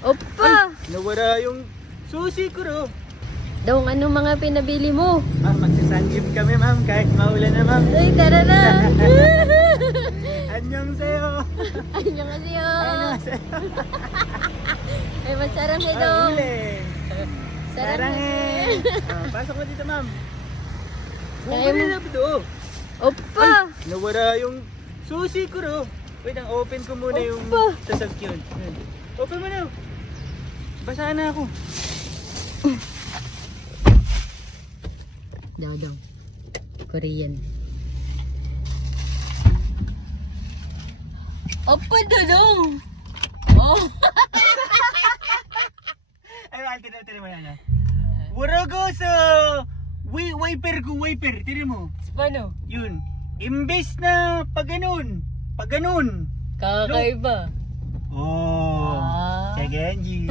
Opa! Nawala yung susi ko ro. Dong, ano mga pinabili mo? Ma'am, magsasanggip kami ma'am kahit maulan na ma'am. Ay, tara na! Anyong sa'yo. Annyeonghaseyo! Anyong sa'yo. Ay, masarap na Ay, dong! huli. Sarap Sarang na. pasok mo dito ma'am. Kaya Bumili mo- na po doon. Opa! Nawala yung susi ko ro. Wait, ang open ko muna yung Opa. sasakyan. Open mo na. Basa na ako. Dodong. Korean. Opa, Dodong! Oh! Ay, tira mo na. Waragoso! Wiper ko, wiper. Tira mo. Paano? Yun. Imbes na pag ganun. Kakaiba. Oh. Ah. Sige, Angie.